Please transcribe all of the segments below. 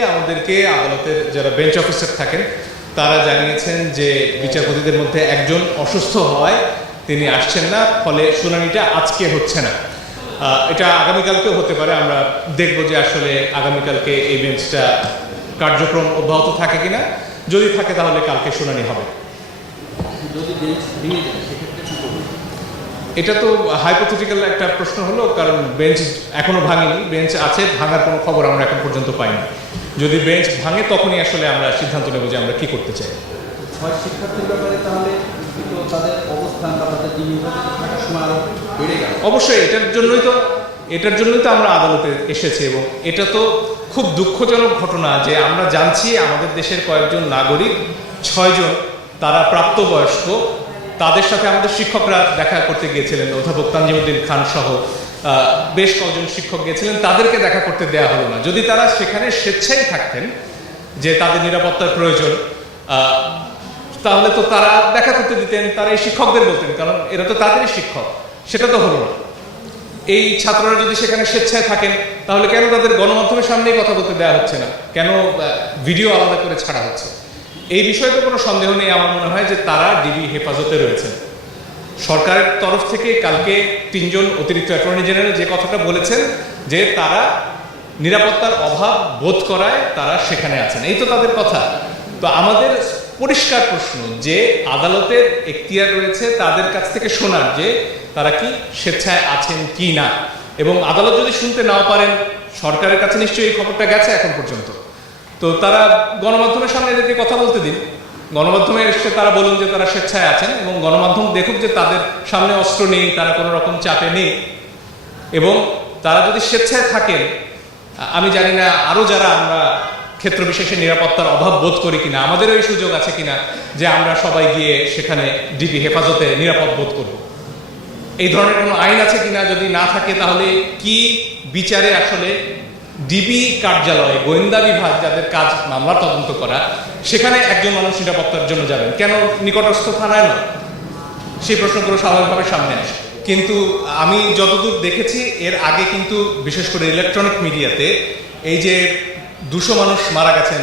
আমাদেরকে আদালতের যারা বেঞ্চ অফিসার থাকেন, তারা জানিয়েছেন যে বিচারপতিদের মধ্যে একজন অসুস্থ হওয়ায় তিনি আসছেন না, ফলে শুনানিটা আজকে হচ্ছে না। এটা আগামীকালকেও হতে পারে, আমরা দেখব যে আসলে আগামীকালকে এই বেঞ্চটা কার্যক্রম অব্যাহত থাকে কিনা। যদি থাকে তাহলে কালকে শুনানি হবে। যদি বেঞ্চ ভেঙে যায় এটা তো হাইপোথেটিক্যাল একটা প্রশ্ন হলো কারণ বেঞ্চ এখনও ভাঙেনি বেঞ্চ আছে ভাঙার কোনো খবর আমরা এখন পর্যন্ত পাইনি। যদি বেঞ্চ ভাঙে তখনই আসলে আমরা সিদ্ধান্ত নেব যে আমরা কি করতে চাই। শিক্ষার্থীর ব্যাপারে তাহলে তাদের অবস্থান বা তাদের সময় আরও বেড়ে গেল? অবশ্যই এটার জন্যই তো এটার জন্যই তো আমরা আদালতে এসেছি এবং এটা তো খুব দুঃখজনক ঘটনা যে আমরা জানছি আমাদের দেশের কয়েকজন নাগরিক ছয়জন তারা প্রাপ্তবয়স্ক তাদের সাথে আমাদের শিক্ষকরা দেখা করতে গিয়েছিলেন, অধ্যাপক তানজিমুদ্দিন খান সহ বেশ কজন শিক্ষক গিয়েছিলেন, তাদেরকে দেখা করতে দেয়া হলো না। যদি তারা সেখানে স্বেচ্ছায় থাকতেন যে তাদের নিরাপত্তার প্রয়োজন তাহলে তো তারা দেখা করতে দিতেন, তারা এই শিক্ষকদের বলতেন, কারণ এরা তো তাদেরই শিক্ষক, সেটা তো হলো না। এই ছাত্ররা যদি সেখানে স্বেচ্ছায় থাকেন, তাহলে কেন তাদের গণমাধ্যমের সামনেই কথা বলতে দেওয়া হচ্ছে না? কেন ভিডিও আলাদা করে ছাড়া হচ্ছে? এই বিষয়ে তো কোনো সন্দেহ নেই, আমার মনে হয় যে তারা ডিবি হেফাজতে রয়েছেন। সরকারের তরফ থেকে কালকে তিনজন অতিরিক্ত অ্যাটর্নি জেনারেল যে কথাটা বলেছেন, যে তারা নিরাপত্তার অভাব বোধ করায় তারা সেখানে আছেন। এই তো তাদের কথা। তো আমাদের পরিষ্কার প্রশ্ন যে আদালতের এখতিয়ার রয়েছে তাদের কাছ থেকে শোনার যে তারা কি স্বেচ্ছায় আছেন কি না? এবং আদালত যদি শুনতে নাও পারেন, সরকারের কাছে নিশ্চয়ই এই খবরটা গেছে এখন পর্যন্ত। তো তারা গণমাধ্যমের সামনে এদেরকে কথা বলতে দিন গণমাধ্যমে এসে তারা বলুন যে তারা স্বেচ্ছায় আছেন এবং গণমাধ্যম দেখুক যে তাদের সামনে অস্ত্র নেই, তারা কোনো রকম চাপে নেই। এবং তারা যদি স্বেচ্ছায় থাকেন, আমি জানি না আরও যারা আমরা ক্ষেত্র বিশেষে নিরাপত্তার অভাব বোধ করি কিনা, আমাদেরও এই সুযোগ আছে কিনা যে আমরা সবাই গিয়ে সেখানে ডিবি হেফাজতে নিরাপদ বোধ করব। এই ধরনের কোনো আইন আছে কিনা যদি না থাকে, তাহলে কি বিচারে আসলে ডিবি কার্যালয়, গোয়েন্দা বিভাগ যাদের কাজ মামলা তদন্ত করা, সেখানে একজন মানুষ নিরাপত্তার জন্য যাবেন। কেন? নিকটস্থ থানায় না সেই প্রশ্নগুলো স্বাভাবিকভাবে সামনে আসে। কিন্তু আমি যতদূর দেখেছি, এর আগে কিন্তু বিশেষ করে ইলেকট্রনিক মিডিয়াতে এই যে দুশো মানুষ মারা গেছেন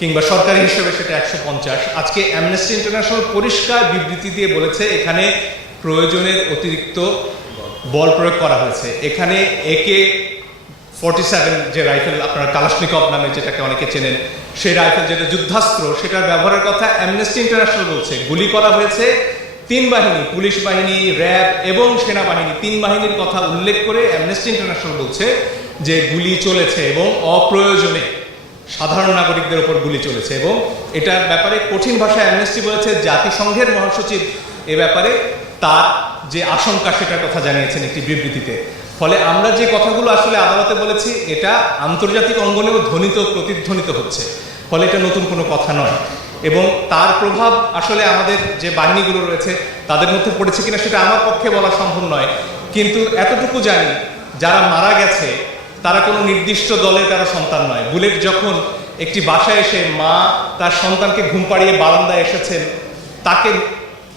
কিংবা সরকারি হিসেবে সেটা একশো পঞ্চাশ, আজকে অ্যামনেস্টি ইন্টারন্যাশনাল পরিষ্কার বিবৃতি দিয়ে বলেছে, এখানে প্রয়োজনের অতিরিক্ত বল প্রয়োগ করা হয়েছে। এখানে একে ফর্টি সেভেন যে রাইফেল, আপনার কালাশনিকভ নামে যেটাকে অনেকে চেনেন, সেই রাইফেল যেটা যুদ্ধাস্ত্র, সেটার ব্যবহারের কথা অ্যামনেস্টি ইন্টারন্যাশনাল বলছে। গুলি করা হয়েছে তিন বাহিনী, পুলিশ বাহিনী, র্যাব এবং সেনাবাহিনী। তিন বাহিনীর কথা উল্লেখ করে অ্যামনেস্টি ইন্টারন্যাশনাল বলছে যে গুলি চলেছে এবং অপ্রয়োজনে সাধারণ নাগরিকদের উপর গুলি চলেছে এবং এটার ব্যাপারে কঠিন ভাষায় অ্যামনেস্টি বলেছে, জাতিসংঘের মহাসচিব এ ব্যাপারে তার যে আশঙ্কা, সেটার কথা জানিয়েছেন একটি বিবৃতিতে। ফলে আমরা যে কথাগুলো আসলে আদালতে বলেছি, এটা আন্তর্জাতিক অঙ্গনেও ধ্বনিত, প্রতিধ্বনিত হচ্ছে। ফলে এটা নতুন কোনো কথা নয়। এবং তার প্রভাব আসলে আমাদের যে বাহিনীগুলো রয়েছে, তাদের মধ্যে পড়েছে কিনা সেটা আমার পক্ষে বলা সম্ভব নয়। কিন্তু এতটুকু জানি, যারা মারা গেছে, তারা কোনো নির্দিষ্ট দলের কারও সন্তান নয়। বুলেট যখন একটি বাসায় এসে মা তার সন্তানকে ঘুম পাড়িয়ে বারান্দায় এসেছেন, তাকে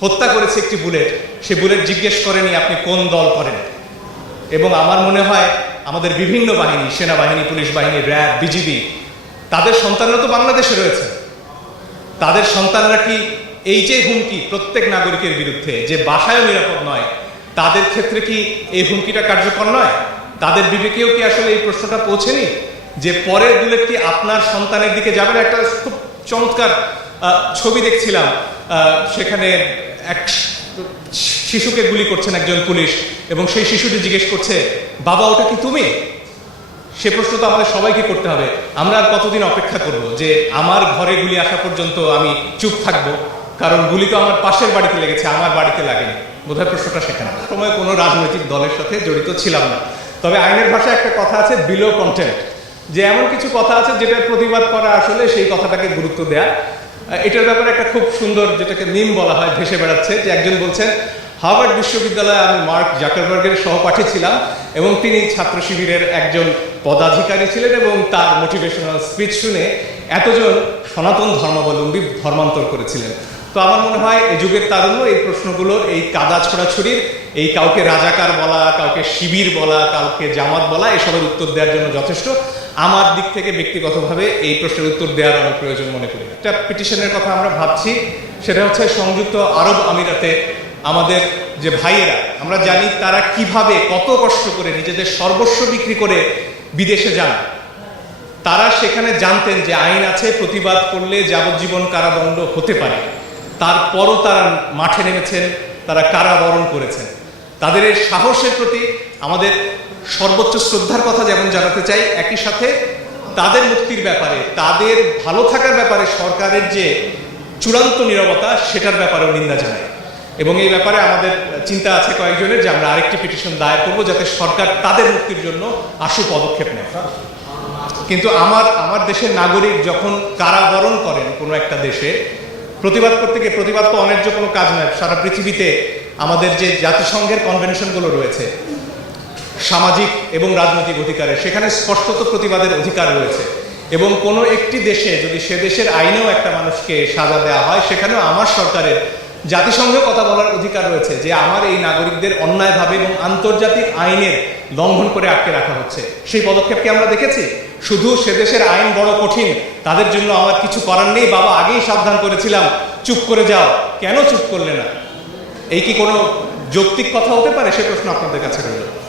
হত্যা করেছে একটি বুলেট। সে বুলেট জিজ্ঞেস করেনি, আপনি কোন দল করেন? এবং আমার মনে হয় আমাদের বিভিন্ন বাহিনী, সেনাবাহিনী, পুলিশ বাহিনী, র্যাব, বিজিবি, তাদের সন্তানরা তো বাংলাদেশে রয়েছে। তাদের সন্তানরা কি এই যে হুমকি প্রত্যেক নাগরিকের বিরুদ্ধে যে বাসায় নিরাপদ নয়, তাদের ক্ষেত্রে কি এই হুমকিটা কার্যকর নয়? তাদের বিবেকেও কি আসলে এই প্রশ্নটা পৌঁছেনি? যে পরের বুলেট কি আপনার সন্তানের দিকে যাবে না? একটা খুব চমৎকার ছবি দেখছিলাম সেখানে এক শিশুকে গুলি করছেন একজন পুলিশ এবং সেই শিশুটি জিজ্ঞেস করছে, বাবা, ওটা কি তুমি? সে প্রশ্ন তো আমাদের সবাইকে করতে হবে। আমরা আর কতদিন অপেক্ষা করব যে আমার ঘরে গুলি আসা পর্যন্ত আমি চুপ থাকব? কারণ গুলি তো আমার পাশের বাড়িতে লেগেছে, আমার বাড়িতে লাগেনি। বোধহয় প্রশ্নটা সেখানে। সময় কোনো রাজনৈতিক দলের সাথে জড়িত ছিলাম না। তবে আইনের ভাষায় একটা কথা আছে বিলো কন্টেন্ট যে এমন কিছু কথা আছে যেটার প্রতিবাদ করা আসলে সেই কথাটাকে গুরুত্ব দেয়া। এটার ব্যাপারে একটা খুব সুন্দর যেটাকে মিম বলা হয়, ভেসে বেড়াচ্ছে, যে একজন বলছেন হার্ভার্ড বিশ্ববিদ্যালয়ে আমি মার্ক জাকারবার্গের সহপাঠী ছিলাম এবং তিনি ছাত্র শিবিরের একজন পদাধিকারী ছিলেন এবং তার মোটিভেশনাল স্পিচ শুনে এতজন সনাতন ধর্মাবলম্বী ধর্মান্তর করেছিলেন তো আমার মনে হয় এই যুগের তারুণ্য, এই প্রশ্নগুলো, এই কাদা ছোড়াছুরির এই কাউকে রাজাকার বলা, কাউকে শিবির বলা, কাউকে জামাত বলা, এসবের উত্তর দেওয়ার জন্য যথেষ্ট আমার দিক থেকে ব্যক্তিগতভাবে এই প্রশ্নের উত্তর দেওয়ার আমি প্রয়োজন মনে করি। একটা পিটিশনের কথা আমরা ভাবছি, সেটা হচ্ছে সংযুক্ত আরব আমিরাতে আমাদের যে ভাইয়েরা, আমরা জানি তারা কীভাবে কত কষ্ট করে নিজেদের সর্বস্ব বিক্রি করে বিদেশে যান। তারা সেখানে জানতেন যে আইন আছে, প্রতিবাদ করলে যাবজ্জীবন কারাদণ্ড হতে পারে। তারপরও তারা মাঠে নেমেছেন, তারা কারাবরণ করেছেন। তাদের এই সাহসের প্রতি আমাদের সর্বোচ্চ শ্রদ্ধার কথা যেমন জানাতে চাই, একই সাথে তাদের মুক্তির ব্যাপারে, তাদের ভালো থাকার ব্যাপারে সরকারের যে চূড়ান্ত নিরবতা, সেটার ব্যাপারেও নিন্দা জানাই। এবং এই ব্যাপারে আমাদের চিন্তা আছে কয়েকজনের যে আমরা আরেকটি পিটিশন দায়ের করব যাতে সরকার তাদের মুক্তির জন্য আশু পদক্ষেপ নেয়। কিন্তু আমার আমার দেশের নাগরিক যখন কারাবরণ করেন কোনো একটা দেশে, প্রতিবাদ করতে গিয়ে প্রতিবাদ তো অন্যায্য কোনো কাজ নয়, সারা পৃথিবীতে আমাদের যে জাতিসংঘের কনভেনশনগুলো রয়েছে, সামাজিক এবং রাজনৈতিক অধিকারের, সেখানে স্পষ্টত প্রতিবাদের অধিকার রয়েছে। এবং কোনো একটি দেশে যদি সে দেশের আইনেও একটা মানুষকে সাজা দেওয়া হয়, সেখানেও আমার সরকারের জাতিসংঘে কথা বলার অধিকার রয়েছে যে আমার এই নাগরিকদের অন্যায়ভাবে এবং আন্তর্জাতিক আইনের লঙ্ঘন করে আটকে রাখা হচ্ছে। সেই পদক্ষেপকে আমরা দেখেছি? শুধু সে দেশের আইন বড় কঠিন, তাদের জন্য আমার কিছু করার নেই, বাবা, আগেই সাবধান করেছিলাম। চুপ করে যাও। কেন চুপ করলে না? এই কি কোনো যৌক্তিক কথা হতে পারে? সে প্রশ্ন আপনাদের কাছে রইল।